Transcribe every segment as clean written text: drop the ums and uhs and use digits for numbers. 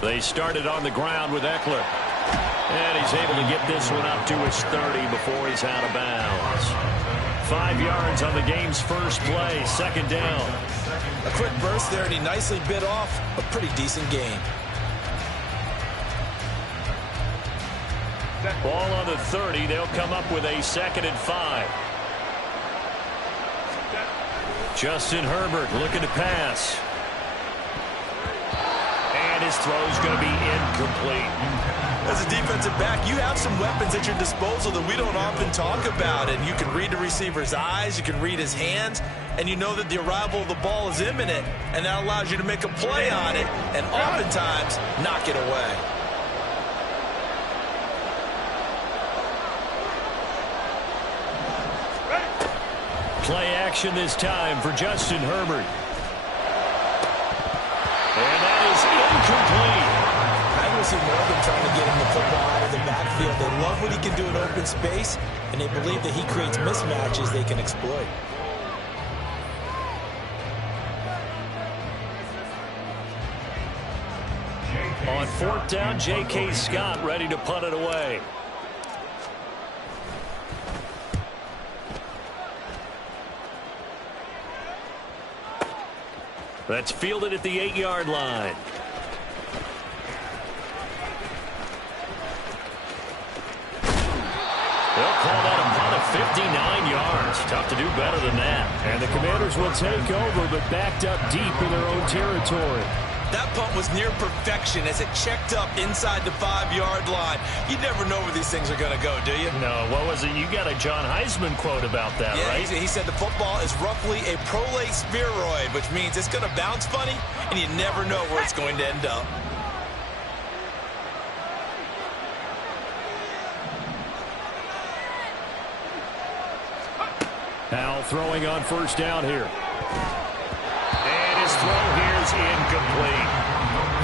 They started on the ground with Eckler. And he's able to get this one up to his 30 before he's out of bounds. 5 yards on the game's first play, second down. A quick burst there, and he nicely bit off a pretty decent gain. Ball on the 30. They'll come up with a 2nd and 5. Justin Herbert looking to pass. And his throw's going to be incomplete. As a defensive back, you have some weapons at your disposal that we don't often talk about. And you can read the receiver's eyes, you can read his hands, and you know that the arrival of the ball is imminent, and that allows you to make a play on it and oftentimes knock it away. Play action this time for Justin Herbert. And that is incomplete. I will see Morgan trying to get him the football out of the backfield. They love what he can do in open space, and they believe that he creates mismatches they can exploit. On 4th down, J.K. Scott ready to punt it away. That's fielded at the 8-yard line. They'll call that a punt of 59 yards. Tough to do better than that. And the Commanders will take over, but backed up deep in their own territory. That punt was near perfection as it checked up inside the 5-yard line. You never know where these things are going to go, do you? No, what was it? You got a John Heisman quote about that, yeah, right? He said the football is roughly a prolate spheroid, which means it's going to bounce funny, and you never know where it's going to end up. Powell throwing on 1st down here. And his throw here's incomplete.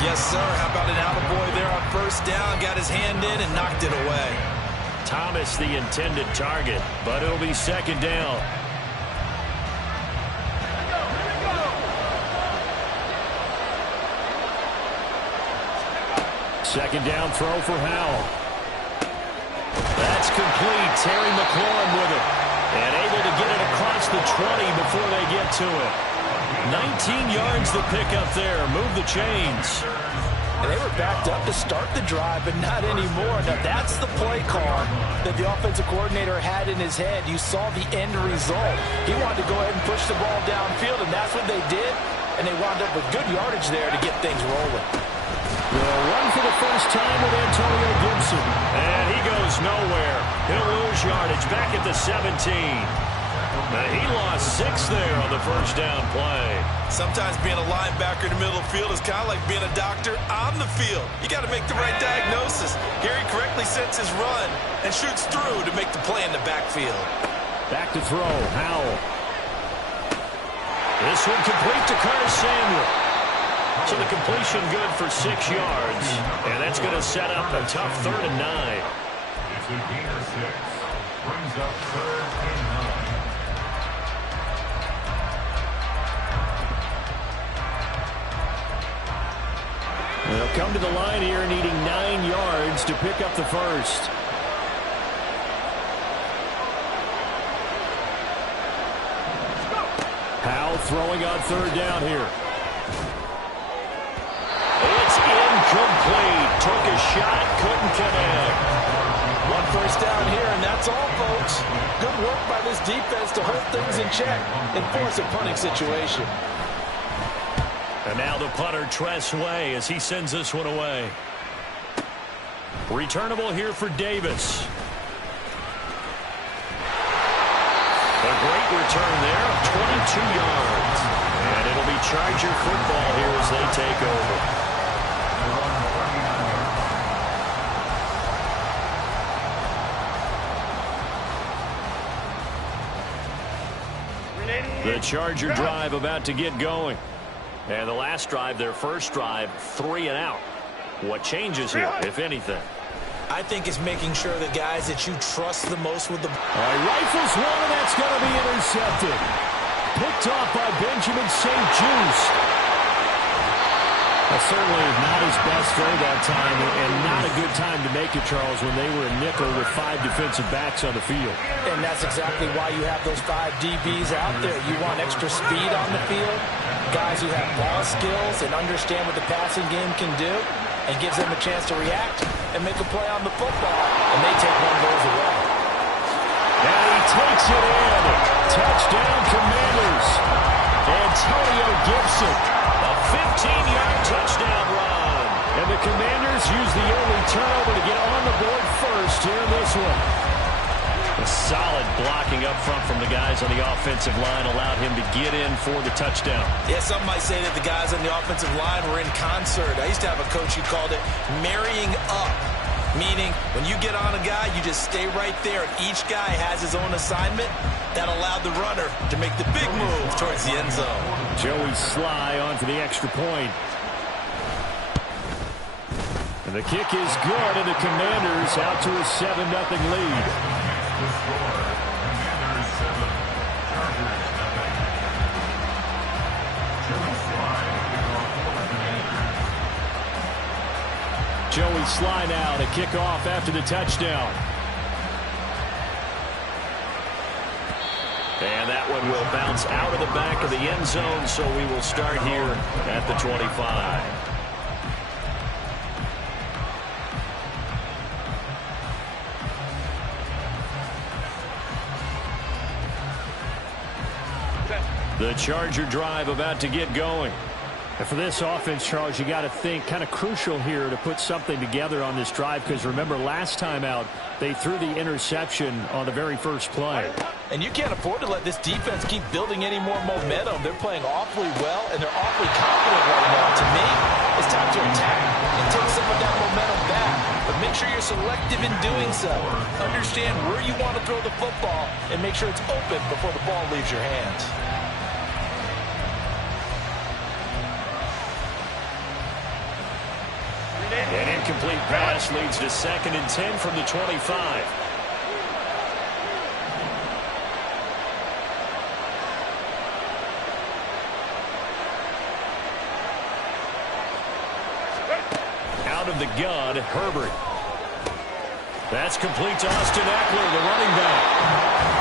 Yes, sir. How about an attaboy there on 1st down? Got his hand in and knocked it away. Thomas the intended target, but it'll be 2nd down. Second down throw for Howell. That's complete. Terry McLaurin with it. And able to get it across the 20 before they get to it. 19 yards to pick up there. Move the chains. And they were backed up to start the drive, but not anymore. Now, that's the play call that the offensive coordinator had in his head. You saw the end result. He wanted to go ahead and push the ball downfield, and that's what they did. And they wound up with good yardage there to get things rolling. They'll run for the first time with Antonio Gibson. And he goes nowhere. He'll lose yardage back at the 17. He lost 6 there on the 1st down play. Sometimes being a linebacker in the middle of the field is kind of like being a doctor on the field. You got to make the right diagnosis. Here he correctly sets his run and shoots through to make the play in the backfield. Back to throw, Howell. This one complete to Curtis Samuel. So the completion good for 6 yards. And that's going to set up a tough 3rd and 9. It's a gain of 6. Brings up 3rd and 9. They'll come to the line here needing 9 yards to pick up the first. Powell throwing on 3rd down here. It's incomplete. Took a shot, couldn't connect. 1 first down here, and that's all, folks. Good work by this defense to hold things in check and force a punting situation. And now the punter, Tress Way, as he sends this one away. Returnable here for Davis. A great return there of 22 yards. And it'll be Charger football here as they take over. The Charger drive about to get going. And the last drive, their first drive, 3 and out. What changes here, if anything? I think it's making sure the guys that you trust the most with the ball. All right, rifles one, and that's going to be intercepted. Picked off by Benjamin St. Juste. Certainly not his best throw that time, and not a good time to make it, Charles, when they were a nickel with 5 defensive backs on the field. And that's exactly why you have those 5 DBs out there. You want extra speed on the field, guys who have ball skills and understand what the passing game can do, and gives them a chance to react and make a play on the football, and they take one of those away. And he takes it in. Touchdown, Commanders. Antonio Gibson. A 15-yard touchdown run. And the Commanders use the early turnover to get on the board first here in this one. A solid blocking up front from the guys on the offensive line allowed him to get in for the touchdown. Yeah, some might say that the guys on the offensive line were in concert. I used to have a coach who called it marrying up, meaning when you get on a guy, you just stay right there. Each guy has his own assignment. That allowed the runner to make the big move towards the end zone. Joey Sly on for the extra point. And the kick is good, and the Commanders out to a 7-0 lead. The score, Commanders 7, Chargers 7. Joey Sly kicking off for the Commanders. Joey Sly now to kick off after the touchdown. And that one will bounce out of the back of the end zone, so we will start here at the 25. The Charger drive about to get going. And for this offense, Charles, you got to think kind of crucial here to put something together on this drive, because remember last time out they threw the interception on the very first play. And you can't afford to let this defense keep building any more momentum. They're playing awfully well, and they're awfully confident right now. To me, it's time to attack and take some of that momentum back. But make sure you're selective in doing so. Understand where you want to throw the football and make sure it's open before the ball leaves your hands. An incomplete pass leads to 2nd and 10 from the 25. Out of the gun, Herbert. That's complete to Austin Eckler, the running back.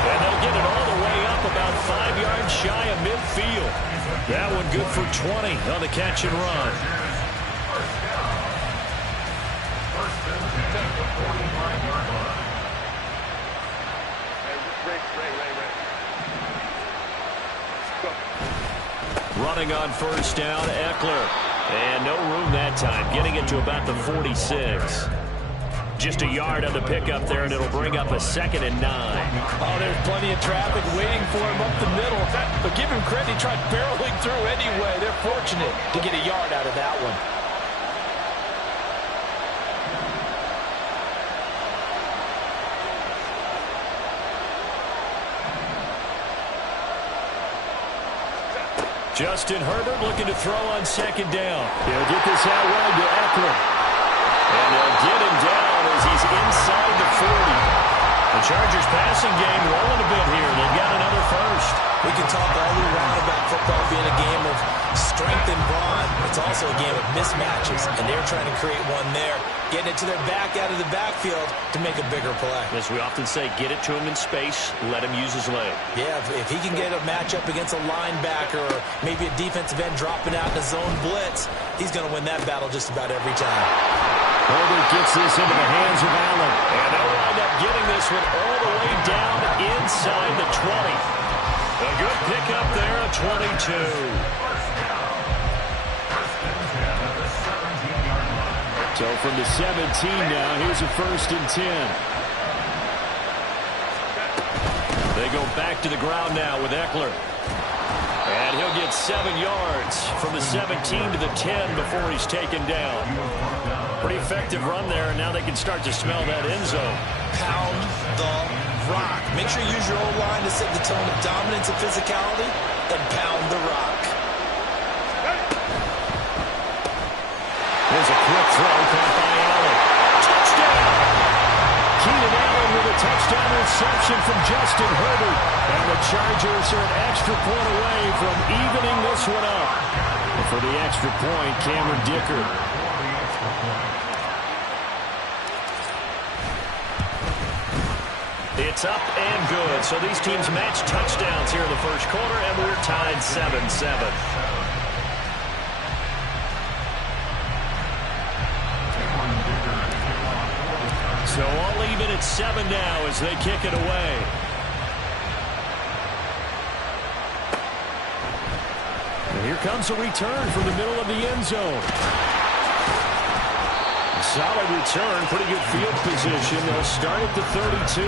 And they'll get it all the way up about 5 yards shy of midfield. That one good for 20 on the catch and run. Running on first down, Eckler. And no room that time, getting it to about the 46. Just a yard on the pickup there, and it'll bring up a 2nd and 9. Oh, there's plenty of traffic waiting for him up the middle. But give him credit, he tried barreling through anyway. They're fortunate to get a yard out of that one. Justin Herbert looking to throw on 2nd down. He'll get this out wide to Eckler. And they'll get him down as he's inside the 40. The Chargers passing game rolling a bit here. They've got another first. We can talk all around about football being a game of strength and brawn. It's also a game of mismatches, and they're trying to create one there, getting it to their back out of the backfield to make a bigger play. As we often say, get it to him in space, let him use his leg. Yeah, if he can get a matchup against a linebacker or maybe a defensive end dropping out in a zone blitz, he's going to win that battle just about every time. Herbert gets this into the hands of Allen. And they'll wind up getting this one all the way down inside the 20. A good pickup there at 22. So from the 17 now, here's a 1st and 10. They go back to the ground now with Eckler. And he'll get 7 yards from the 17 to the 10 before he's taken down. Pretty effective run there, and now they can start to smell that end zone. Pound the rock. Make sure you use your own line to set the tone of dominance and physicality, and pound the rock. There's a quick throw caught by Allen. Touchdown! Keenan Allen with a touchdown reception from Justin Herbert. And the Chargers are an extra point away from evening this one up. And for the extra point, Cameron Dicker. It's up and good. So these teams match touchdowns here in the first quarter, and we're tied 7-7. So all even at 7 now as they kick it away. And here comes a return from the middle of the end zone. Solid return, pretty good field position. They'll start at the 32.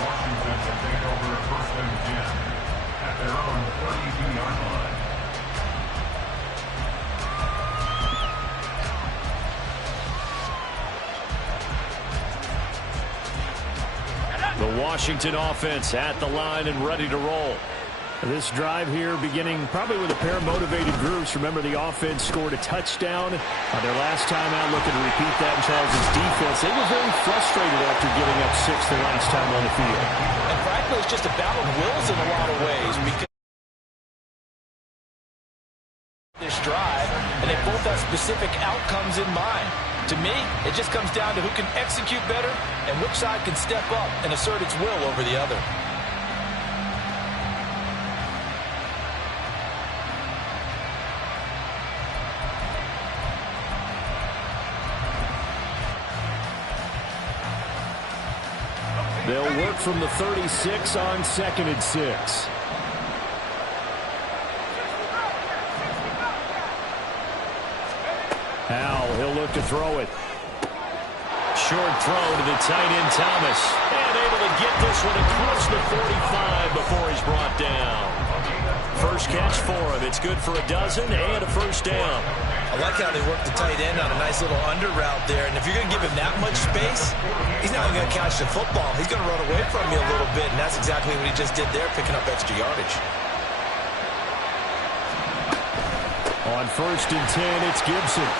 Washington will take over first and 10 at their own 32-yard line. The Washington offense at the line and ready to roll. This drive here beginning probably with a pair of motivated groups. Remember, the offense scored a touchdown their last time out, looking to repeat that in Charles' defense. They were very frustrated after giving up 6 the last time on the field. And frankly, it's just a battle of wills in a lot of ways because this drive, and they both have specific outcomes in mind. To me, it just comes down to who can execute better and which side can step up and assert its will over the other. They'll work from the 36 on 2nd and 6. Howell, he'll look to throw it. Short throw to the tight end Thomas. And able to get this one across the 45 before he's brought down. First catch for him. It's good for a dozen and a first down. I like how they work the tight end on a nice little under route there. And if you're going to give him that much space, he's not going to catch the football. He's going to run away from you a little bit, and that's exactly what he just did there, picking up extra yardage. On 1st and 10, it's Gibson.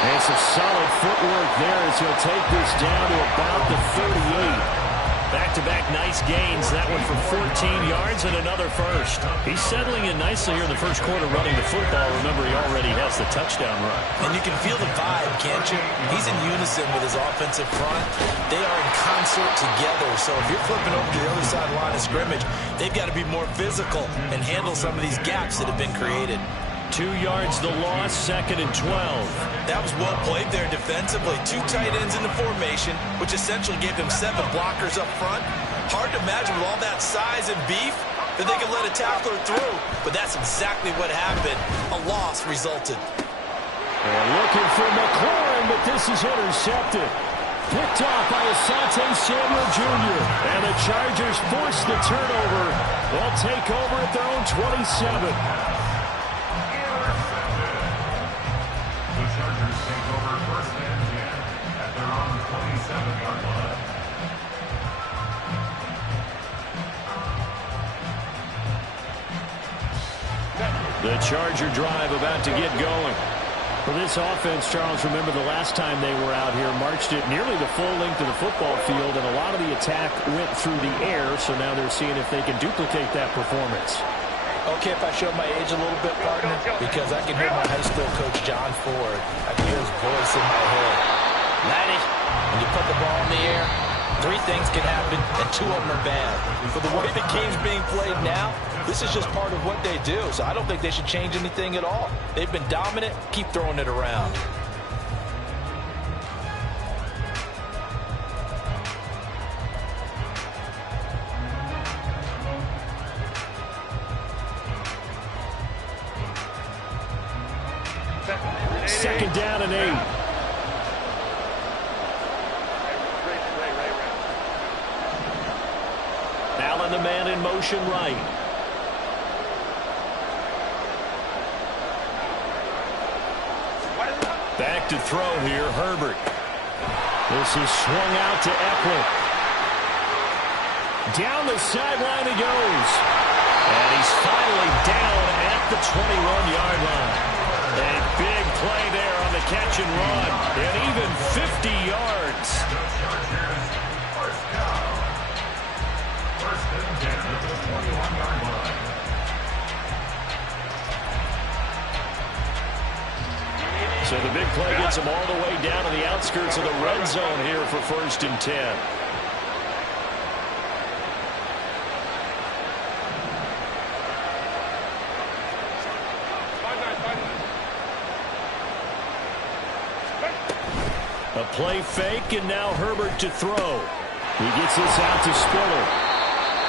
And some solid footwork there as he'll take this down to about the 38. Back-to-back nice gains. That one for 14 yards and another first. He's settling in nicely here in the first quarter running the football. Remember, he already has the touchdown run. And you can feel the vibe, can't you? He's in unison with his offensive front. They are in concert together. So if you're flipping over to the other side line of scrimmage, they've got to be more physical and handle some of these gaps that have been created. 2 yards the loss, 2nd and 12. That was well played there defensively. 2 tight ends in the formation, which essentially gave them 7 blockers up front. Hard to imagine with all that size and beef that they could let a tackler through, but that's exactly what happened. A loss resulted. And looking for McLaurin, but this is intercepted. Picked off by Asante Samuel Jr. And the Chargers force the turnover. They'll take over at their own 27. The Charger drive about to get going. For this offense, Charles, remember the last time they were out here, marched it nearly the full length of the football field, and a lot of the attack went through the air, so now they're seeing if they can duplicate that performance. Okay, if I show my age a little bit, partner, because I can hear my high school coach, John Ford. I can hear his voice in my head. Laddie, when you put the ball in the air, 3 things can happen, and 2 of them are bad. For the way the game's being played now, this is just part of what they do, so I don't think they should change anything at all. They've been dominant. Keep throwing it around. Second down and 8. Allen, the man in motion right. Back to throw here, Herbert. This is swung out to Eckler. Down the sideline he goes. And he's finally down at the 21-yard line. A big play there on the catch and run. And even 50 yards. So the big play gets him all the way down to the outskirts of the red zone here for 1st and 10. A play fake, and now Herbert to throw. He gets this out to Spiller.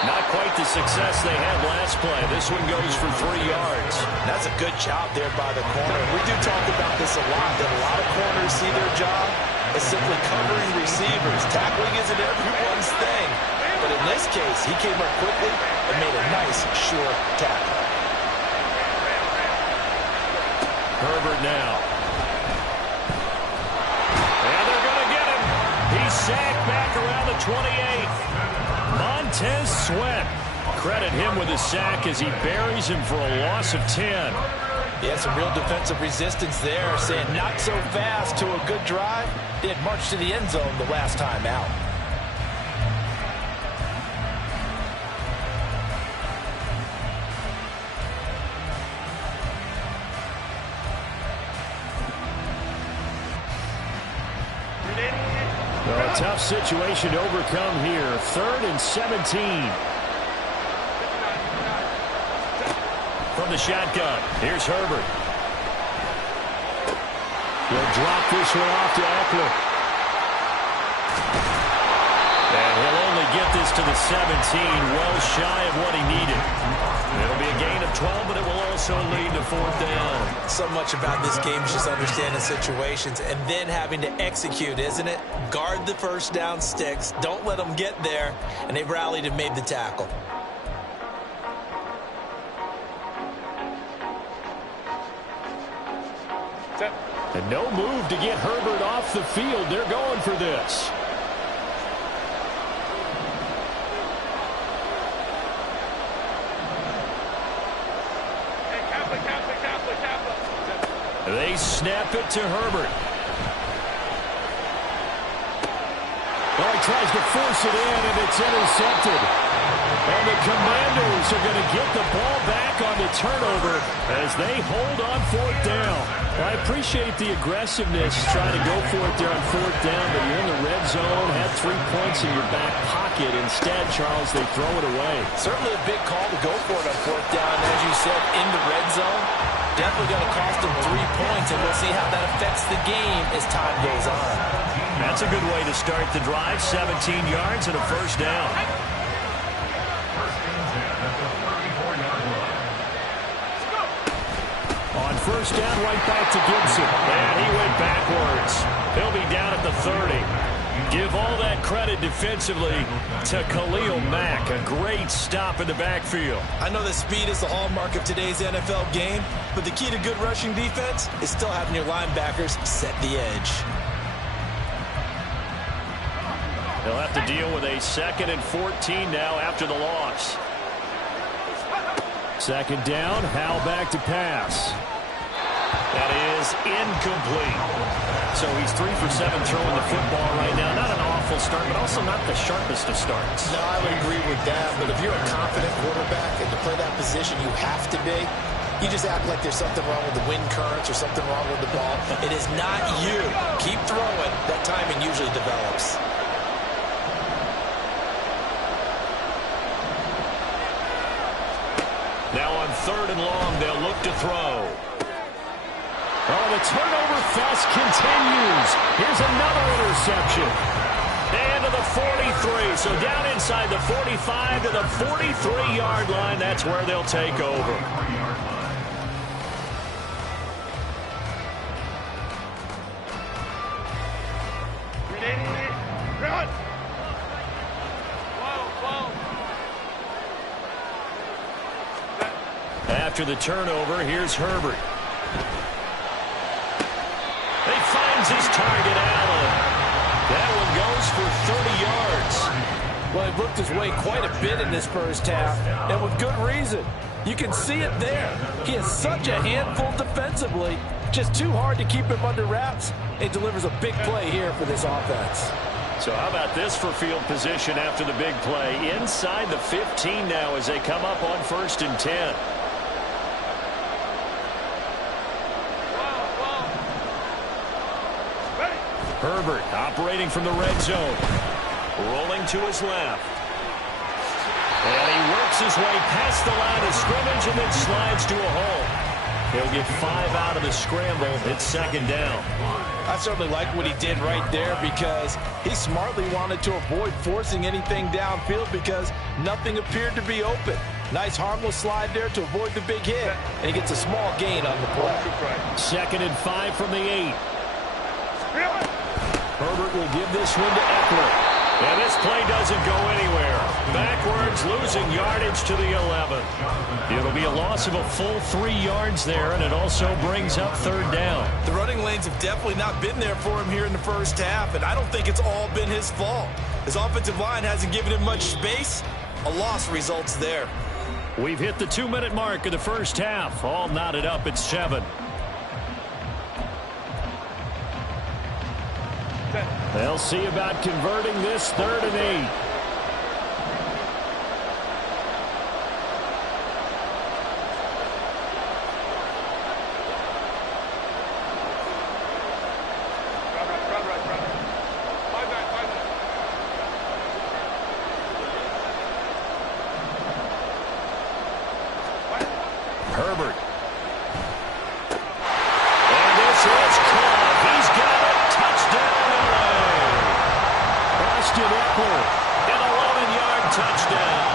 Not quite the success they had last play. This one goes for 3 yards. That's a good job there by the corner. We do talk about this a lot, that a lot of corners see their job as simply covering receivers. Tackling isn't everyone's thing. But in this case, he came up quickly and made a nice, sure tackle. Herbert now. And they're going to get him. He's sacked back around the 28. Montez Sweat. Credit him with a sack as he buries him for a loss of 10. Yeah, some real defensive resistance there, saying not so fast to a good drive. They had marched to the end zone the last time out. A tough situation to overcome here. 3rd and 17. From the shotgun, here's Herbert. He'll drop this one off to Eckler. And he'll only get this to the 17, well shy of what he needed. It'll be a gain of 12, but it will also lead to 4th down. So much about this game is just understanding situations and then having to execute, isn't it? Guard the first down sticks. Don't let them get there. And they rallied and made the tackle. And no move to get Herbert off the field. They're going for this. They snap it to Herbert. Well, he tries to force it in, and it's intercepted. And the Commanders are going to get the ball back on the turnover as they hold on 4th down. Well, I appreciate the aggressiveness trying to go for it there on 4th down, but you're in the red zone, had 3 points in your back pocket. Instead, Charles, they throw it away. Certainly a big call to go for it on 4th down, as you said, in the red zone. Definitely going to cost them 3 points, and we'll see how that affects the game as time goes on. That's a good way to start the drive. 17 yards and a 1st down. On 1st down, right back to Gibson. And he went backwards. He'll be down at the 30. Give all that credit defensively to Khalil Mack. A great stop in the backfield. I know that speed is the hallmark of today's NFL game, but the key to good rushing defense is still having your linebackers set the edge. They'll have to deal with a 2nd and 14 now after the loss. 2nd down, Howell back to pass. That is incomplete. So he's 3 for 7 throwing the football right now. Not an awful start, but also not the sharpest of starts. No, I would agree with that. But if you're a confident quarterback and to play that position, you have to be. You just act like there's something wrong with the wind currents or something wrong with the ball. It is not you. Keep throwing. That timing usually develops. Now on 3rd and long, they'll look to throw. Oh, the turnover fest continues. Here's another interception. And to the 43. So down inside the 45 to the 43-yard line. That's where they'll take over. After the turnover, here's Herbert. He finds his target, Allen. That one goes for 30 yards. Well, he looked his way quite a bit in this first half, and with good reason. You can see it there. He is such a handful defensively. Just too hard to keep him under wraps. It delivers a big play here for this offense. So how about this for field position after the big play? Inside the 15 now as they come up on 1st and 10. Herbert operating from the red zone. Rolling to his left. And he works his way past the line of scrimmage and then slides to a hole. He'll get 5 out of the scramble. It's second down. I certainly like what he did right there because he smartly wanted to avoid forcing anything downfield because nothing appeared to be open. Nice harmless slide there to avoid the big hit, and he gets a small gain on the play. 2nd and 5 from the 8. Herbert will give this one to Eckler. And this play doesn't go anywhere. Backwards, losing yardage to the 11. It'll be a loss of a full 3 yards there, and it also brings up 3rd down. The running lanes have definitely not been there for him here in the first half, and I don't think it's all been his fault. His offensive line hasn't given him much space. A loss results there. We've hit the 2-minute mark of the first half. All knotted up at 7. They'll see about converting this 3rd and 8. Herbert. And this is caught. He's got it. Touchdown, LA. Austin Eckler, an 11-yard touchdown.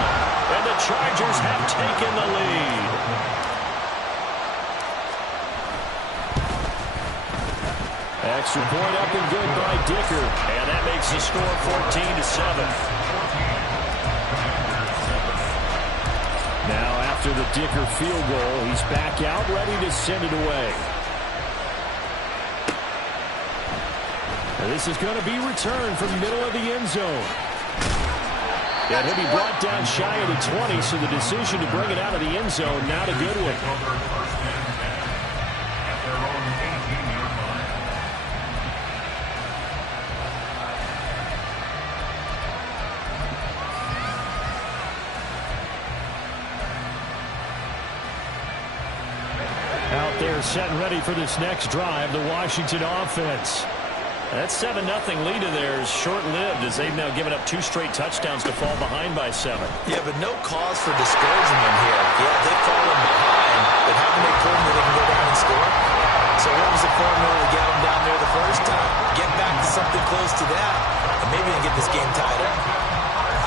And the Chargers have taken the lead. Extra point up and good by Dicker. And that makes the score 14-7. Now after the Dicker field goal, he's back out, ready to send it away. And this is going to be returned from the middle of the end zone. And he'll be brought down shy of the 20, so the decision to bring it out of the end zone, not a good one. Out there set and ready for this next drive, the Washington offense. That 7-0 lead of theirs short-lived as they've now given up 2 straight touchdowns to fall behind by 7. Yeah, but no cause for discouragement here. Yeah, they've fallen behind, but haven't they proven that they can go down and score? So what was the formula to get them down there the first time? Get back to something close to that, and maybe they can get this game tied up.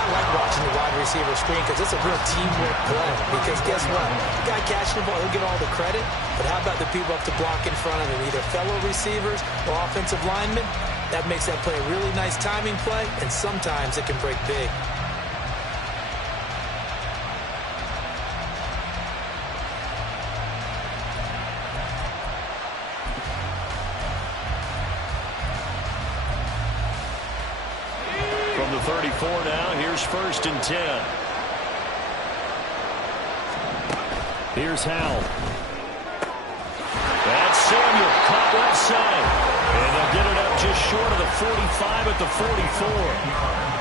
I like watching the wide receiver screen because it's a real teamwork play. Because guess what? The guy catching the ball, he'll get all the credit. But how about the people up to block in front of him, either fellow receivers or offensive linemen? That makes that play a really nice timing play, and sometimes it can break big. From the 34 now, here's 1st and 10. Here's Howell. That's Samuel, caught left side. And they'll get it up just short of the 45 at the 44.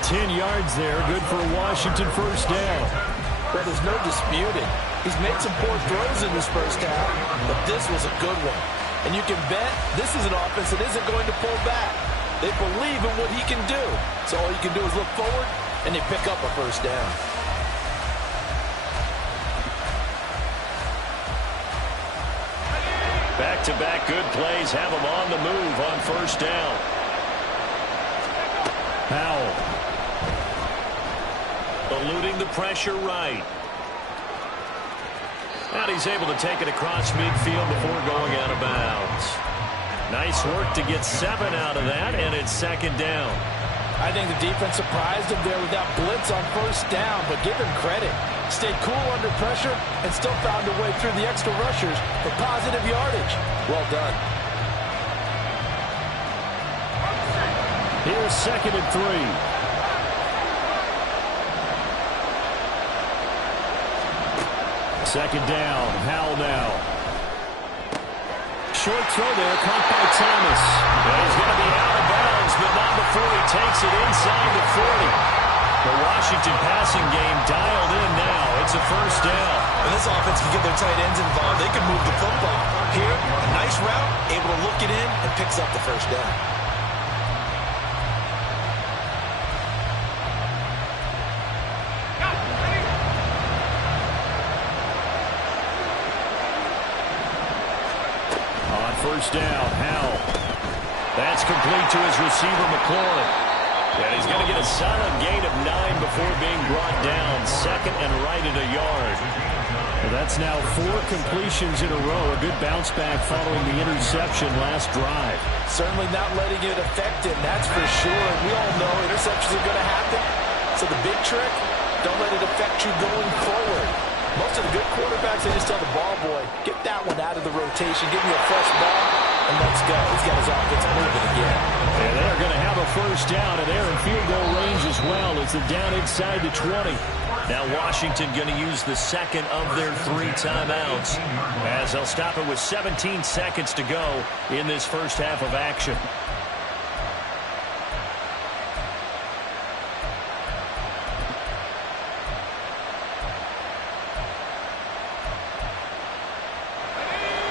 10 yards there, good for a Washington 1st down. Well, there's no disputing. He's made some poor throws in this first half, but this was a good one. And you can bet this is an offense that isn't going to pull back. They believe in what he can do. So all you can do is look forward, and they pick up a 1st down. Back-to-back good plays have him on the move on 1st down. Howell. Eluding the pressure right. And he's able to take it across midfield before going out of bounds. Nice work to get 7 out of that, and it's 2nd down. I think the defense surprised him there with that blitz on 1st down, but give him credit. Stayed cool under pressure and still found a way through the extra rushers for positive yardage. Well done. Here's 2nd and 3. Second down, Howell now. Short throw there, caught by Thomas. And he's going to be out of bounds, but not before he takes it inside the 40. The Washington passing game dialed in now. It's a 1st down. And this offense can get their tight ends involved. They can move the football. Here, a nice route, able to look it in, and picks up the 1st down. first down. Howell. That's complete to his receiver, McLaurin. And he's going to get a solid gain of 9 before being brought down. Second and right at a yard. Well, that's now 4 completions in a row. A good bounce back following the interception last drive. Certainly not letting it affect him, that's for sure. We all know interceptions are going to happen. So the big trick, don't let it affect you going forward. Most of the good quarterbacks, they just tell the ball boy, get that one out of the rotation, give me a fresh ball, and let's go. He's got his offense moving again. And they're going to have a first down, and they're in field goal range as well as they're down inside the 20. Now Washington going to use the second of their 3 timeouts as they'll stop it with 17 seconds to go in this first half of action.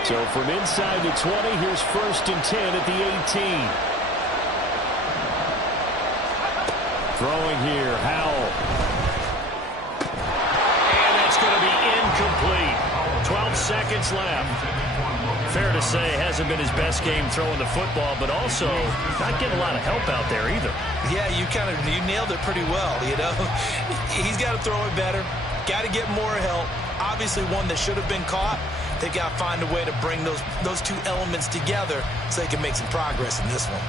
So from inside the 20, here's 1st and 10 at the 18. Throwing here, Howell. And that's going to be incomplete. 12 seconds left. Fair to say, hasn't been his best game throwing the football, but also not getting a lot of help out there either. Yeah, you nailed it pretty well, you know. He's got to throw it better. Got to get more help. Obviously one that should have been caught. They got to find a way to bring those 2 elements together so they can make some progress in this one.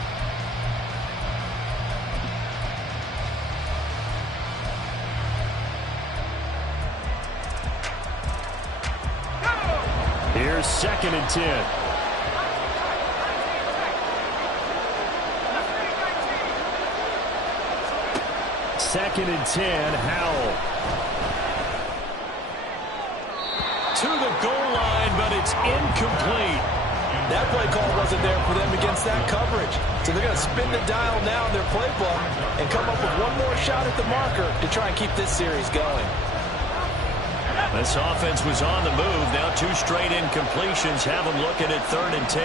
Here's 2nd and 10. Second and 10, Howell. To the goal line, but it's incomplete. That play call wasn't there for them against that coverage. So they're going to spin the dial now in their playbook and come up with one more shot at the marker to try and keep this series going. This offense was on the move. Now 2 straight incompletions have them looking at 3rd and 10.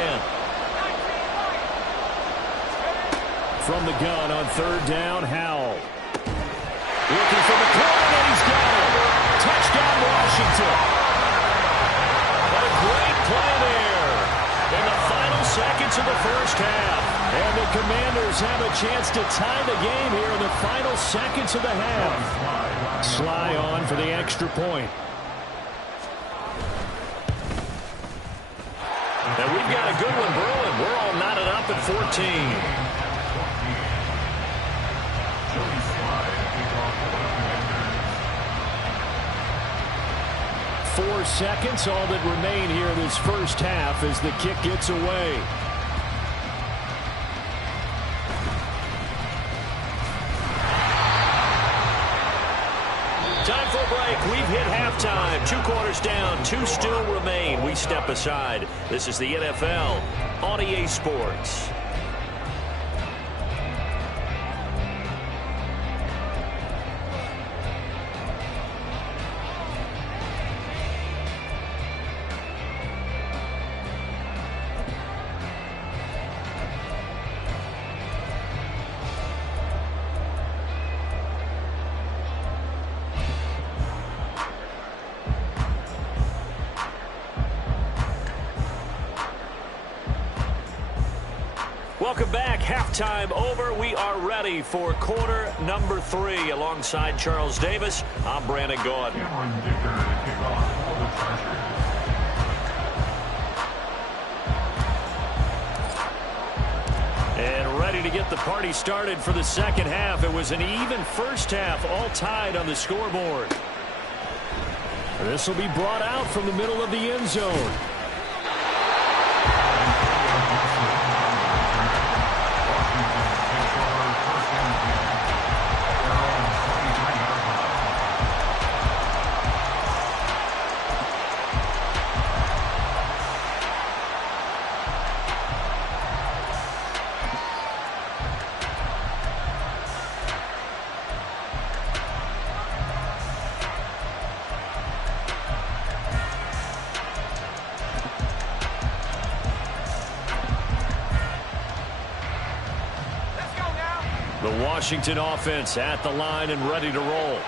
From the gun on 3rd down, Howell. Looking for McLaurin, and he's got it. Touchdown, Washington. A great play there in the final seconds of the first half. And the Commanders have a chance to tie the game here in the final seconds of the half. Sly on for the extra point. And we've got a good one brewing. We're all knotted up at 14. 4 seconds, all that remain here in this first half as the kick gets away. Time for a break. We've hit halftime. 2 quarters down, 2 still remain. We step aside. This is the NFL on EA Sports. Welcome back. Halftime over. We are ready for quarter number 3. Alongside Charles Davis, I'm Brandon Gaudin. And ready to get the party started for the second half. It was an even first half, all tied on the scoreboard. This will be brought out from the middle of the end zone. The Washington offense at the line and ready to roll.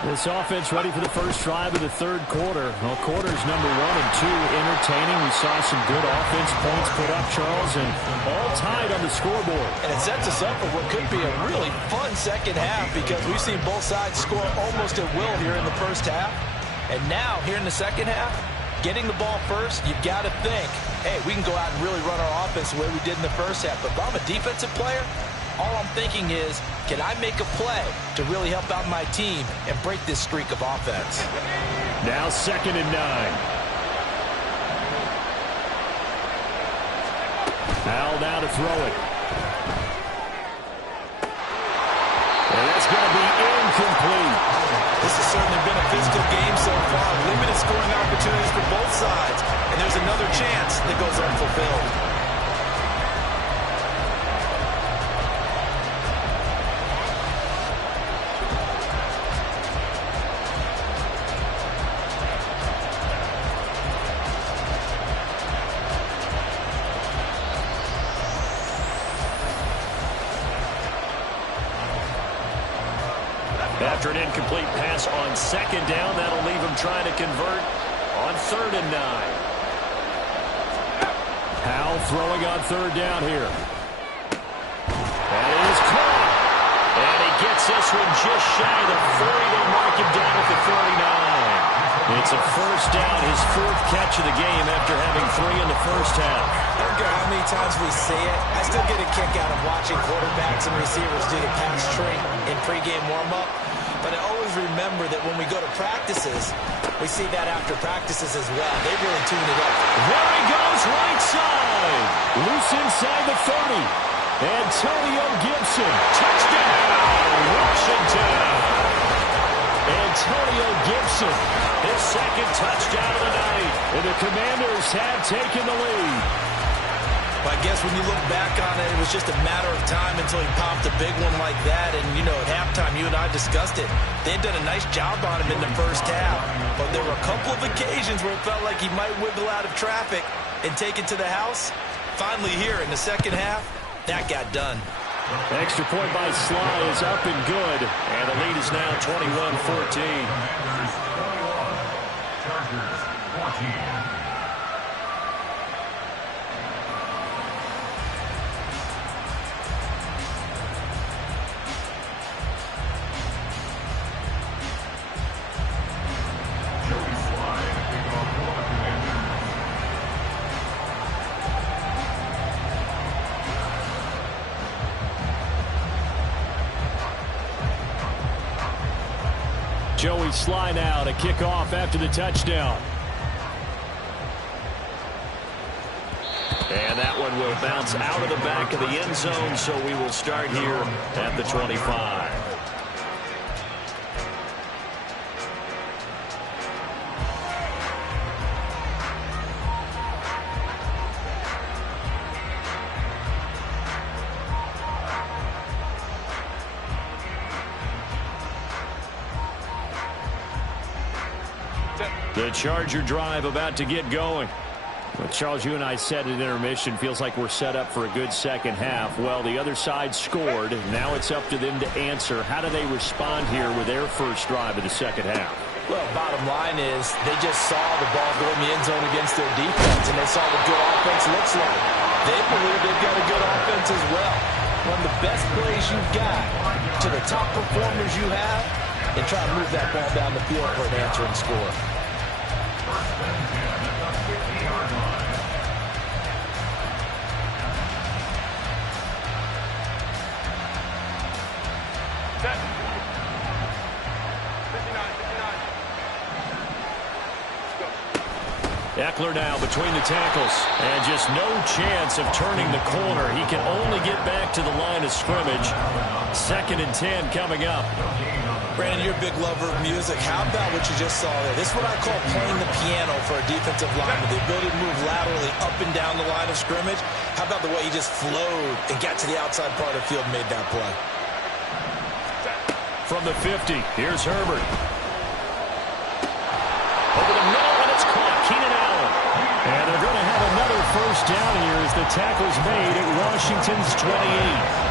This offense ready for the first drive of the third quarter. Well, quarters number 1 and 2 entertaining. We saw some good offense points put up, Charles, and all tied on the scoreboard. And it sets us up for what could be a really fun second half because we've seen both sides score almost at will here in the first half. And now, here in the second half, getting the ball first, you've got to think, hey, we can go out and really run our offense the way we did in the first half. But if I'm a defensive player, all I'm thinking is, can I make a play to really help out my team and break this streak of offense? Now 2nd and 9. Al now to throw it. And that's going to be incomplete. This has certainly been a physical game so far. Limited scoring opportunities for both sides. And there's another chance that goes unfulfilled. After an incomplete pass on 2nd down, that'll leave him trying to convert on 3rd and 9. Powell throwing on 3rd down here. That is caught. And he gets this one just shy of the 40. They'll mark him down at the 39. It's a first down, his 4th catch of the game after having 3 in the first half. I don't care how many times we see it. I still get a kick out of watching quarterbacks and receivers do the pass tree in pregame warm-up. But I always remember that when we go to practices, we see that after practices as well. They really tune it up. There he goes, right side. Loose inside the 30. Antonio Gibson. Touchdown, Washington. Antonio Gibson. His 2nd touchdown of the night. And the Commanders have taken the lead. But I guess when you look back on it, it was just a matter of time until he popped a big one like that. And, you know, at halftime, you and I discussed it. They had done a nice job on him in the first half. But there were a couple of occasions where it felt like he might wiggle out of traffic and take it to the house. Finally here in the second half, that got done. Extra point by Sly is up and good. And the lead is now 21-14. Chargers 14. Joey Sly now to kick off after the touchdown. And that one will bounce out of the back of the end zone, so we will start here at the 25. The Charger drive about to get going. Well, Charles, you and I said at intermission, feels like we're set up for a good second half. Well, the other side scored. Now it's up to them to answer. How do they respond here with their first drive of the second half? Well, bottom line is they just saw the ball go in the end zone against their defense, and they saw what good offense looks like. They believe they've got a good offense as well. One of the best plays you've got to the top performers you have, and try to move that ball down the field for an answering score. Eckler now between the tackles. And just no chance of turning the corner. He can only get back to the line of scrimmage. 2nd and 10 coming up. Brandon, you're a big lover of music. How about what you just saw there? This is what I call playing the piano for a defensive lineman. The ability to move laterally up and down the line of scrimmage. How about the way he just flowed and got to the outside part of the field and made that play? From the 50, here's Herbert. Over the middle, and it's caught. Keenan Allen. And they're going to have another first down here as the tackle's made at Washington's 28.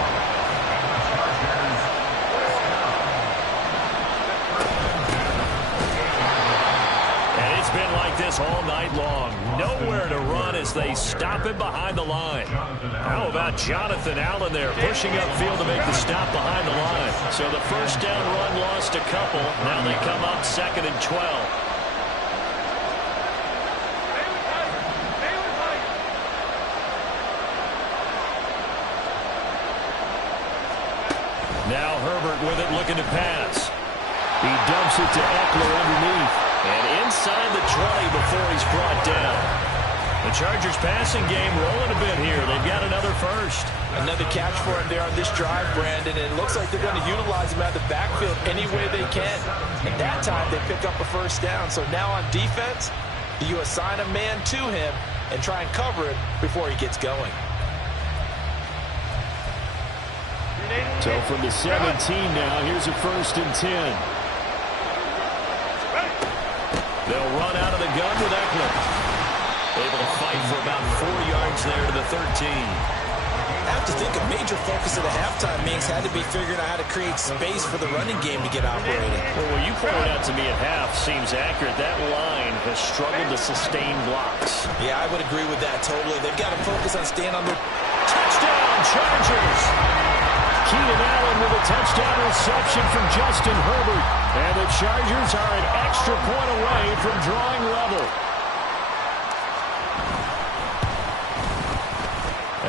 this all night long. Nowhere to run as they stop him behind the line. How about Jonathan Allen there pushing upfield to make the stop behind the line? So the first down run lost a couple. Now they come up 2nd and 12. Now Herbert with it, looking to pass. He dumps it to Eckler underneath. And inside the 20 before he's brought down. The Chargers passing game rolling a bit here. They've got another first. Another catch for him there on this drive, Brandon. And it looks like they're going to utilize him out of the backfield any way they can. At that time, they pick up a first down. So now on defense, you assign a man to him and try and cover him before he gets going. So from the 17 now, here's a 1st and 10. They'll run out of the gun with Eckler. Able to fight for about 4 yards there to the 13. I have to think a major focus of the halftime meetings had to be figuring out how to create space for the running game to get operating. Well, what you pointed out to me at half seems accurate. That line has struggled to sustain blocks. Yeah, I would agree with that totally. They've got to focus on staying on their... Touchdown, Chargers! Keenan Allen with a touchdown reception from Justin Herbert. And the Chargers are an extra point away from drawing level.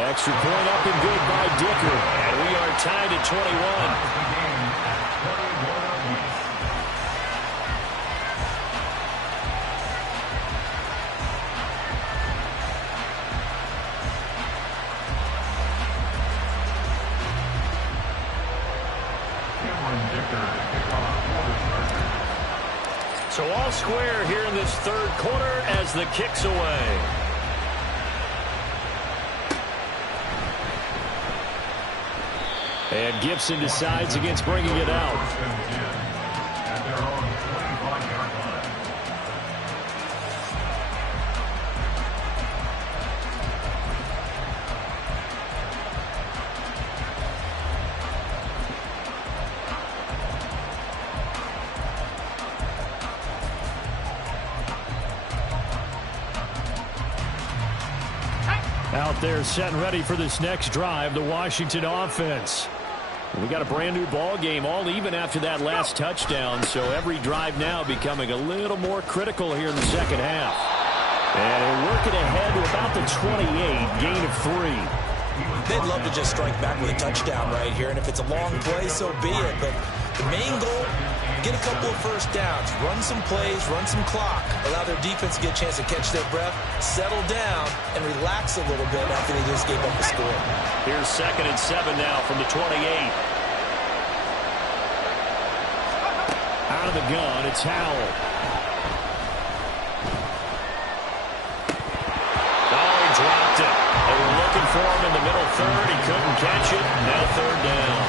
Extra point up and good by Dicker. And we are tied at 21. So all square here in this 3rd quarter as the kick's away. And Gibson decides against bringing it out. At their own 25-yard line. Out there set and ready for this next drive, the Washington offense. We got a brand new ball game, all even after that last touchdown, so every drive now becoming a little more critical here in the 2nd half. And they're working ahead to about the 28, gain of 3. They'd love to just strike back with a touchdown right here, and if it's a long play, so be it. But the main goal, get a couple of first downs, run some plays, run some clock, allow their defense to get a chance to catch their breath, settle down, and relax a little bit after they just gave up a score. Here's 2nd and 7 now from the 28. Out of the gun, it's Howell. Oh, he dropped it. They were looking for him in the middle 3rd. He couldn't catch it. Now 3rd down.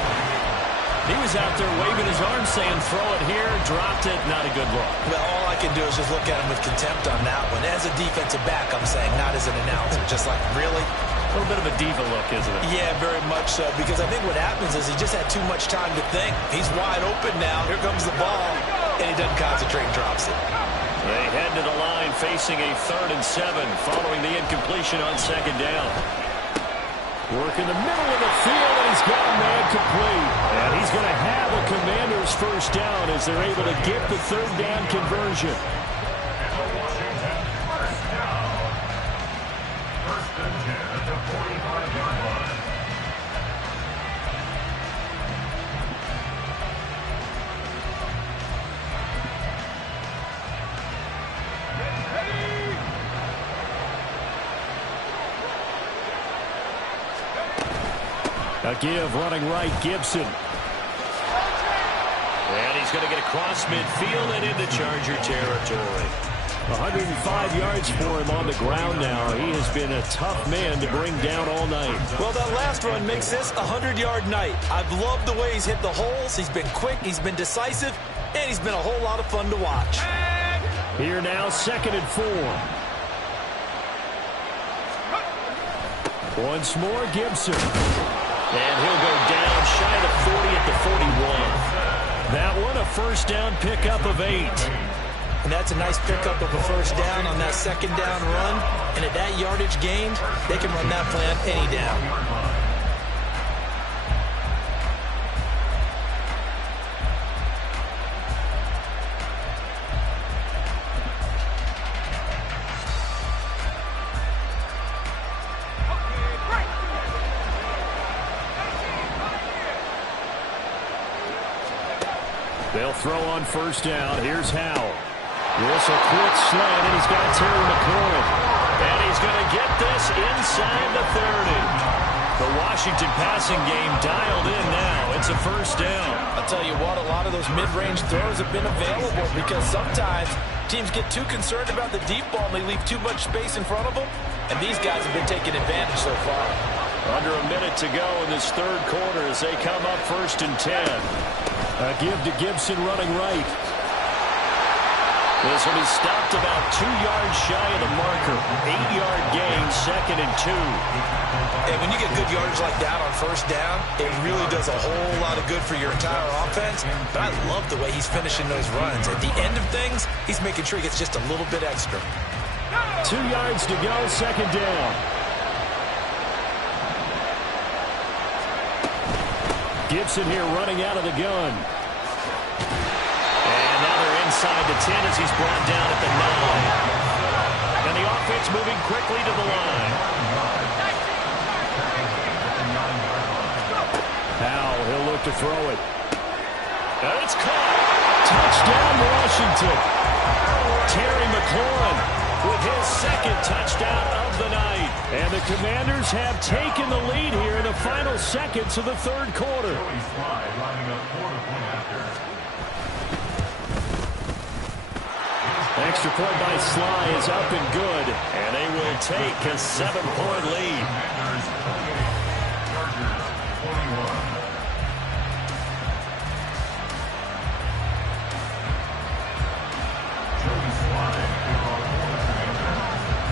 He was out there waving his arm saying, throw it here, dropped it, not a good look. Well, all I can do is just look at him with contempt on that one. As a defensive back, I'm saying, not as an announcer. Just like, really? A little bit of a diva look, isn't it? Yeah, very much so, because I think what happens is he just had too much time to think. He's wide open now. Here comes the ball, and he doesn't concentrate and drops it. They head to the line facing a 3rd and 7 following the incompletion on 2nd down. Work in the middle of the field, and he's got a man complete. And he's going to have a Commanders first down as they're able to get the 3rd down conversion. First and 10 at the 45-yard line. A give running right, Gibson. And he's going to get across midfield and into Charger territory. 105 yards for him on the ground now. He has been a tough man to bring down all night. Well, that last run makes this a 100-yard night. I've loved the way he's hit the holes. He's been quick, he's been decisive, and he's been a whole lot of fun to watch. Here now, 2nd and 4. Once more, Gibson. And he'll go down shy of the 40 at the 41. That one, a first down pickup of 8. And that's a nice pickup of a first down on that second down run. And at that yardage gained, they can run that plan any down. They'll throw on first down. Here's Howell. This a quick slant, and he's got Terry McLaurin. And he's going to get this inside the 30. The Washington passing game dialed in now. It's a first down. I'll tell you what, a lot of those mid-range throws have been available because sometimes teams get too concerned about the deep ball and they leave too much space in front of them. And these guys have been taking advantage so far. Under a minute to go in this third quarter as they come up 1st and 10. A give to Gibson running right. This will be stopped about 2 yards shy of the marker. 8-yard gain, 2nd and 2. And when you get good yardage like that on first down, it really does a whole lot of good for your entire offense. But I love the way he's finishing those runs. At the end of things, he's making sure he gets just a little bit extra. 2 yards to go, 2nd down. Gibson here running out of the gun. And now they're inside the 10 as he's brought down at the 9. And the offense moving quickly to the line. Howell, he'll look to throw it. And it's caught. Touchdown, Washington. Terry McLaurin with his 2nd touchdown of the night. And the Commanders have taken the lead here in the final seconds of the third quarter. Extra point by Sly is up and good. And they will take a 7-point lead.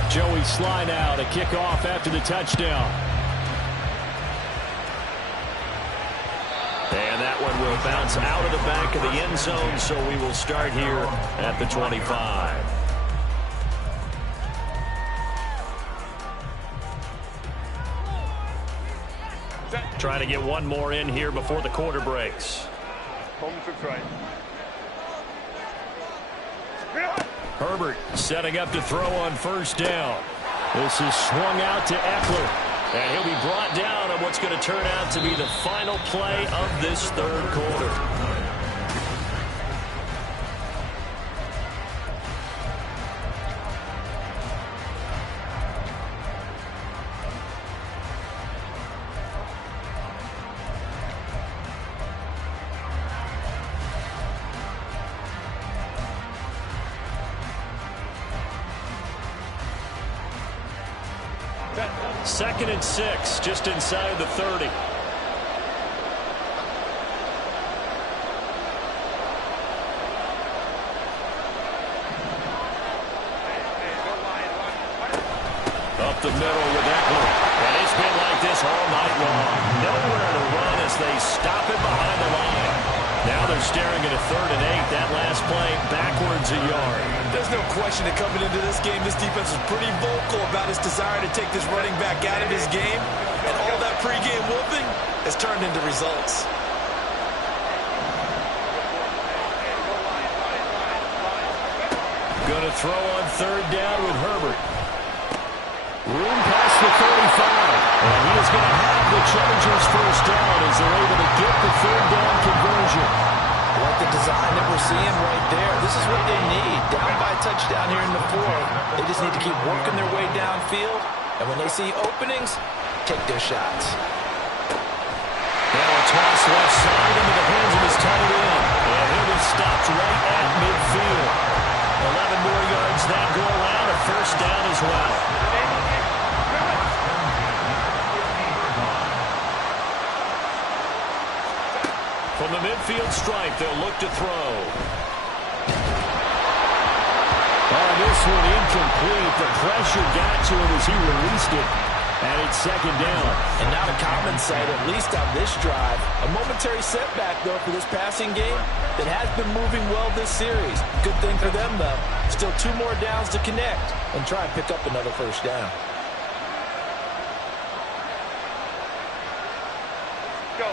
Joey Sly now to kick off after the touchdown. And that one will bounce out of the back of the end zone, so we will start here at the 25. Trying to get one more in here before the quarter breaks. Herbert setting up to throw on first down. This is swung out to Eckler. And he'll be brought down on what's going to turn out to be the final play of this third quarter. Second and 6, just inside the 30. Up the middle with Eckler. And it's been like this all night long. Nowhere to run as they stop it behind the line. Now they're staring at a 3rd and 8. That last play backwards a yard. There's no question that coming into this game, this defense is pretty vocal about its desire to take this running back out of his game. And all that pregame whooping has turned into results. Going to throw on 3rd down with Herbert. Room past the 35. And he is going to have the Chargers first down as they're able to get the 3rd down conversion. I like the design that we're seeing right there. This is what they need. Down by a touchdown here in the 4th. They just need to keep working their way downfield. And when they see openings, take their shots. Now a toss left side into the hands of his tight end. And he'll be stopped right at midfield. 11 more yards that go around. A first down as well. From the midfield stripe, they'll look to throw. Oh, this one incomplete. The pressure got to him as he released it. And it's second down. And not a common sight, at least on this drive. A momentary setback, though, for this passing game that has been moving well this series. Good thing for them, though. Still 2 more downs to connect and try and pick up another first down. Go.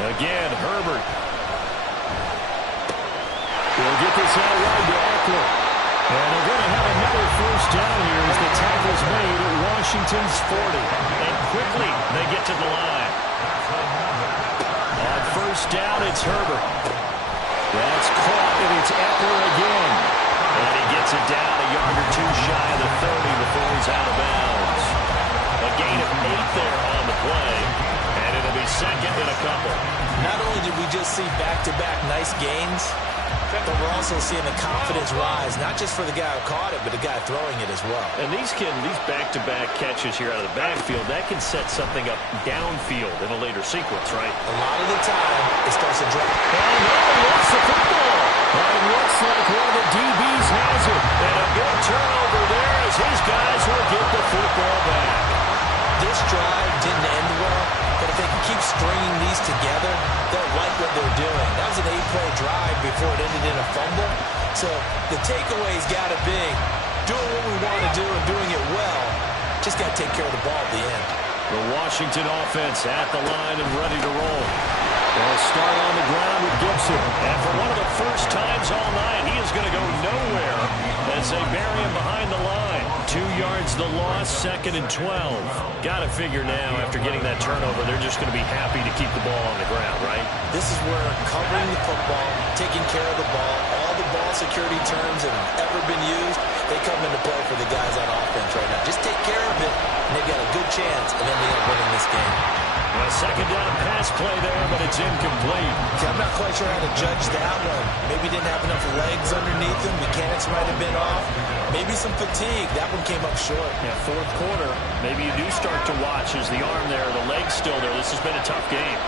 Again, Herbert. He'll get this out wide to Eckler. And they're going to have another first down here as the tackle's made at Washington's 40. And quickly they get to the line. On first down, it's Herbert. That's caught, and it's Eckler again. And he gets it down a yard or 2 shy of the 30 before he's out of bounds. A gain of 8 there on the play. And it'll be second and a couple. Not only did we just see back-to-back nice gains, but we're also seeing the confidence rise, not just for the guy who caught it, but the guy throwing it as well. And these back-to-back catches here out of the backfield, that can set something up downfield in a later sequence, right? A lot of the time, it starts to drop. Oh, no, he lost the football. And it looks like one of the DBs has it. And a good turnover there as his guys will get the football back. This drive didn't end well, but if they can keep stringing these together, they'll like what they're doing. That was an 8-play drive before it ended in a fumble. So the takeaway's got to be doing what we want to do and doing it well. Just got to take care of the ball at the end. The Washington offense at the line and ready to roll. They'll start on the ground with Gibson. And for one of the first times all night, he is going to go nowhere as they bury him behind the line. 2 yards the loss, second and 12. Got to figure now, after getting that turnover, they're just going to be happy to keep the ball on the ground, right? This is where covering the football, taking care of the ball, all the ball security terms have ever been used, they come into play for the guys on offense right now. Just take care of it, and they've got a good chance, and then they end up winning this game. A second down pass play there, but it's incomplete. See, I'm not quite sure how to judge that one. Maybe didn't have enough legs underneath him. Mechanics might have been off. Maybe some fatigue. That one came up short. Yeah, fourth quarter, maybe you do start to watch as the arm there, the leg's still there. This has been a tough game.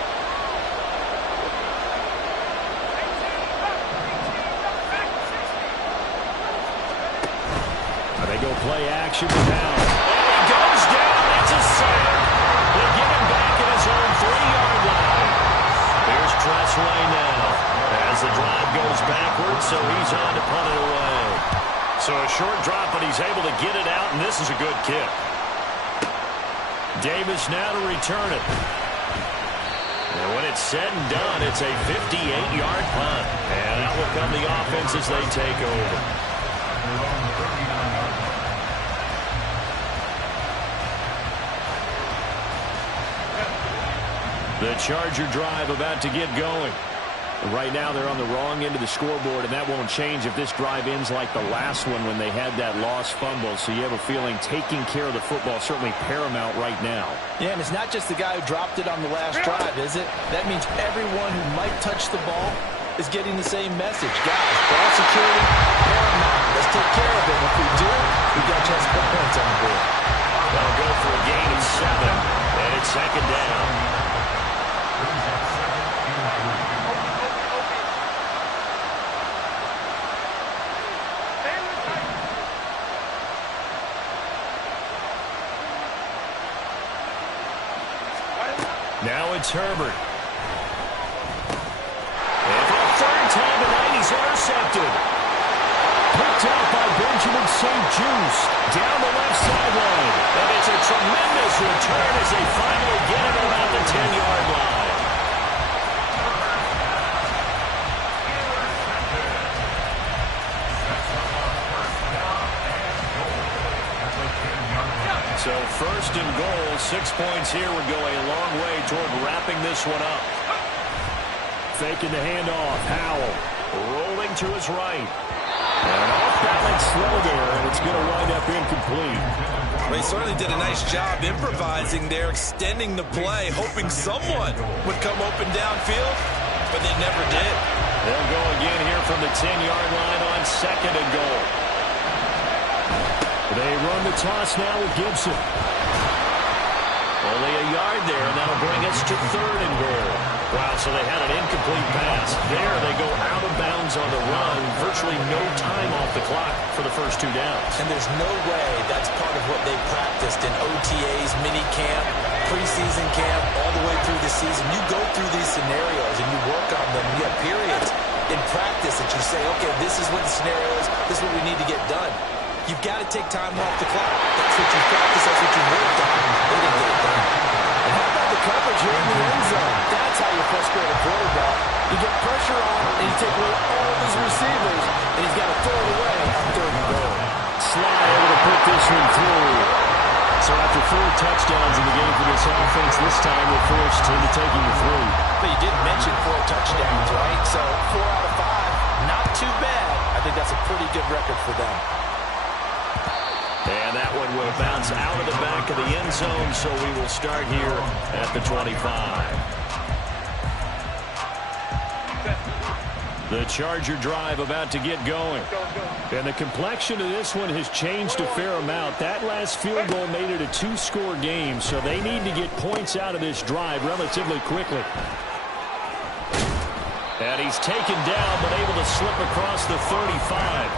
They go play action to Pound. And he goes down. It's a sack. They get him back at his own 3-yard line. Here's Tressway now as the drive goes backwards, so he's on to punt it away. So a short drop, but he's able to get it out, and this is a good kick. Davis now to return it. And when it's said and done, it's a 58-yard punt. And out will come the offense as they take over. The Charger drive about to get going. Right now they're on the wrong end of the scoreboard, and that won't change if this drive ends like the last one when they had that lost fumble. So you have a feeling taking care of the football is certainly paramount right now. Yeah, and it's not just the guy who dropped it on the last drive, is it? That means everyone who might touch the ball is getting the same message. Guys, ball security, paramount. Let's take care of it. If we do, we've got a chance to put points on the board. They'll go for a gain of 7, and it's second down. Now it's Herbert. And for the third time tonight, he's intercepted. Picked out by Benjamin St. Juste down the left sideline. And it's a tremendous return as they finally get him around the 10-yard line. So first and goal, 6 points here would go a long way toward wrapping this one up. Faking the handoff, Howell rolling to his right. And off balance slow there, and it's going to wind up incomplete. They certainly did a nice job improvising there, extending the play, hoping someone would come open downfield, but they never did. They'll go again here from the 10-yard line on second and goal. They run the toss now with Gibson. Only a yard there, and that'll bring us to third and goal. Wow, so they had an incomplete pass. There they go out of bounds on the run. Virtually no time off the clock for the first 2 downs. And there's no way that's part of what they practiced in OTAs, mini camp, preseason camp, all the way through the season. You go through these scenarios and you work on them. You have periods in practice that you say, okay, this is what the scenario is. This is what we need to get done. You've got to take time off the clock. That's what you practice. That's what you worked on. They didn't get it done. And how about the coverage here in the end zone? That's how you frustrate a quarterback. You get pressure on and you take away all of his receivers, and he's got to throw it away on 3rd and goal. Sly able to put this one through. So after 4 touchdowns in the game for this offense, this time we're forced into taking the 3. But you did mention 4 touchdowns, right? So 4 out of 5, not too bad. I think that's a pretty good record for them. And that one will bounce out of the back of the end zone, so we will start here at the 25. The Charger drive about to get going. And the complexion of this one has changed a fair amount. That last field goal made it a 2-score game, so they need to get points out of this drive relatively quickly. And he's taken down, but able to slip across the 35.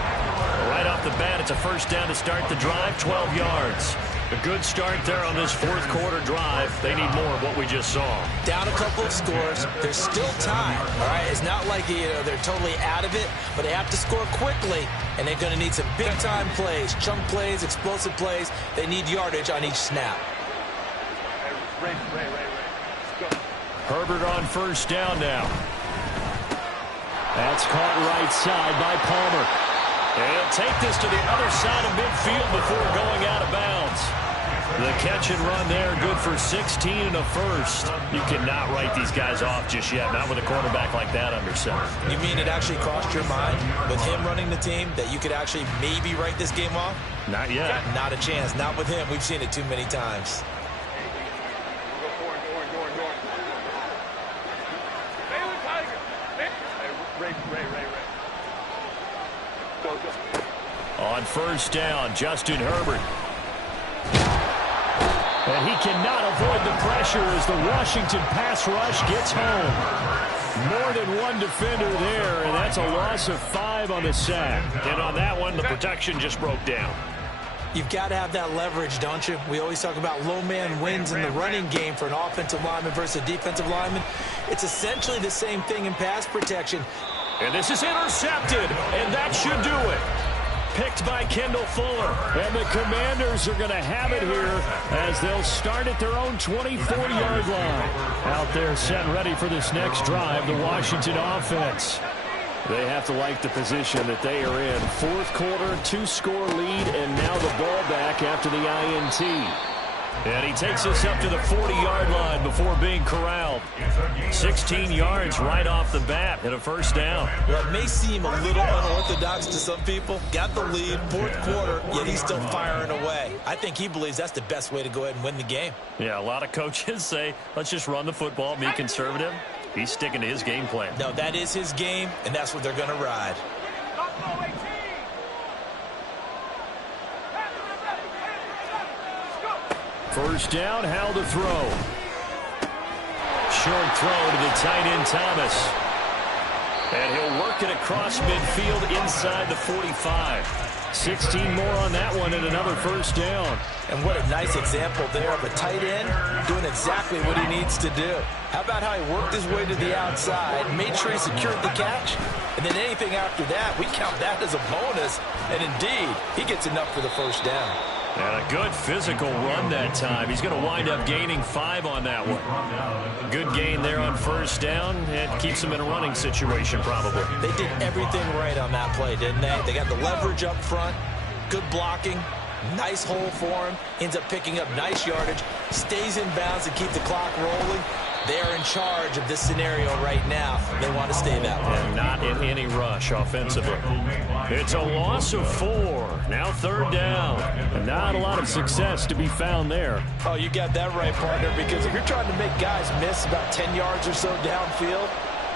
Right off the bat, it's a first down to start the drive, 12 yards. A good start there on this 4th quarter drive. They need more of what we just saw. Down a couple of scores. There's still time, all right? It's not like they're totally out of it, but they have to score quickly, and they're going to need some big-time plays, chunk plays, explosive plays. They need yardage on each snap. Herbert on first down now. That's caught right side by Palmer. And he'll take this to the other side of midfield before going out of bounds. The catch and run there, good for 16 and a first. You cannot write these guys off just yet, not with a quarterback like that under center. You mean it actually crossed your mind with him running the team that you could actually maybe write this game off? Not yet. Not a chance. Not with him. We've seen it too many times. On first down, Justin Herbert. And he cannot avoid the pressure as the Washington pass rush gets home. More than one defender there, and that's a loss of 5 on the sack. And on that one, the protection just broke down. You've got to have that leverage, don't you? We always talk about low man wins in the running game for an offensive lineman versus a defensive lineman. It's essentially the same thing in pass protection. And this is intercepted, and that should do it. Picked by Kendall Fuller. And the Commanders are going to have it here as they'll start at their own 24-yard line. Out there set and ready for this next drive, the Washington offense. They have to like the position that they are in. 4th quarter, 2-score lead, and now the ball back after the INT. And he takes us up to the 40-yard line before being corralled. 16 yards right off the bat and a first down. Well, it may seem a little unorthodox to some people. Got the lead, 4th quarter, yet he's still firing away. I think he believes that's the best way to go ahead and win the game. Yeah, a lot of coaches say, let's just run the football, be conservative. He's sticking to his game plan. No, that is his game, and that's what they're going to ride. First down, Howell to throw. Short throw to the tight end, Thomas. And he'll work it across midfield inside the 45. 16 more on that one and another first down. And what a nice example there of a tight end doing exactly what he needs to do. How about how he worked his way to the outside, made sure he secured the catch, and then anything after that, we count that as a bonus. And indeed, he gets enough for the first down. And a good physical run that time. He's going to wind up gaining 5 on that one. Good gain there on first down. It keeps him in a running situation probably. They did everything right on that play, didn't they? They got the leverage up front, good blocking, nice hole for him, ends up picking up nice yardage, stays in bounds to keep the clock rolling. They are in charge of this scenario right now. They want to stay that way. And not in any rush offensively. It's a loss of 4. Now 3rd down. And not a lot of success to be found there. Oh, you got that right, partner, because if you're trying to make guys miss about 10 yards or so downfield,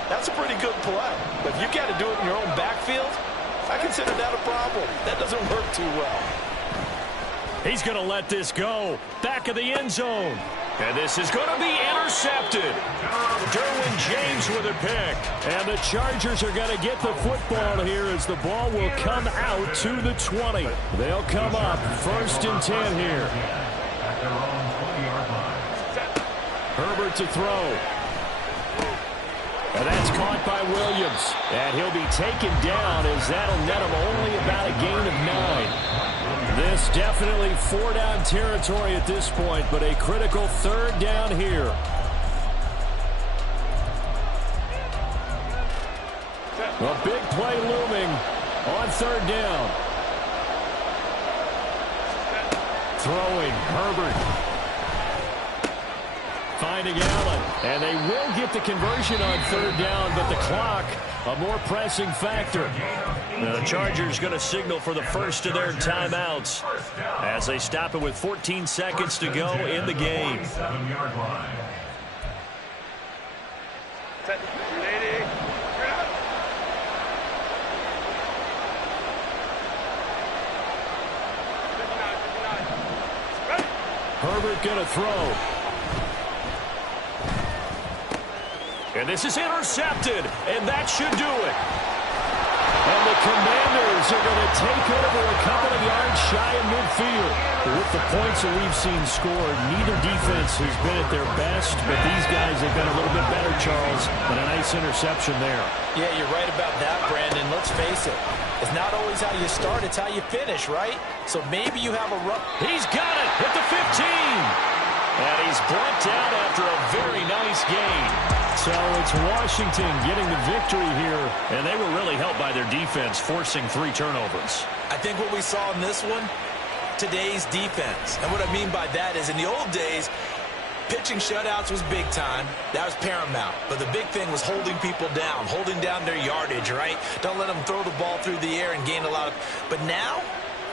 that's a pretty good play. But if you got to do it in your own backfield, I consider that a problem. That doesn't work too well. He's going to let this go. Back of the end zone. And this is going to be intercepted. Derwin James with a pick. And the Chargers are going to get the football here as the ball will come out to the 20. They'll come up 1st and 10 here. Herbert to throw. And that's caught by Williams. And he'll be taken down as that'll net him only about a gain of 9. This definitely 4-down territory at this point, but a critical 3rd down here. A big play looming on 3rd down. Throwing, Herbert. Finding Allen. And they will get the conversion on 3rd down, but the clock, a more pressing factor. Now the Chargers going to signal for the first of their timeouts as they stop it with 14 seconds to go in the game. Herbert going to throw. And this is intercepted, and that should do it. And the Commanders are going to take over a couple of yards shy of midfield. With the points that we've seen scored, neither defense has been at their best, but these guys have been a little bit better, Charles, and a nice interception there. Yeah, you're right about that, Brandon. Let's face it. It's not always how you start, it's how you finish, right? So maybe you have a rough... He's got it at the 15. And he's brought down after a very nice gain. So it's Washington getting the victory here. And they were really helped by their defense, forcing 3 turnovers. I think what we saw in this one, today's defense. And what I mean by that is in the old days, pitching shutouts was big time. That was paramount. But the big thing was holding people down, holding down their yardage, right? Don't let them throw the ball through the air and gain a lot of... But now,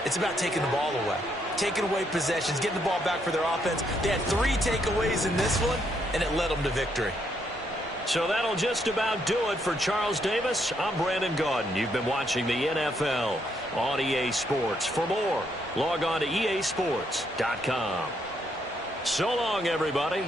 it's about taking the ball away. Taking away possessions, getting the ball back for their offense. They had 3 takeaways in this one, and it led them to victory. So that'll just about do it for Charles Davis. I'm Brandon Gaudin. You've been watching the NFL on EA Sports. For more, log on to easports.com. So long, everybody.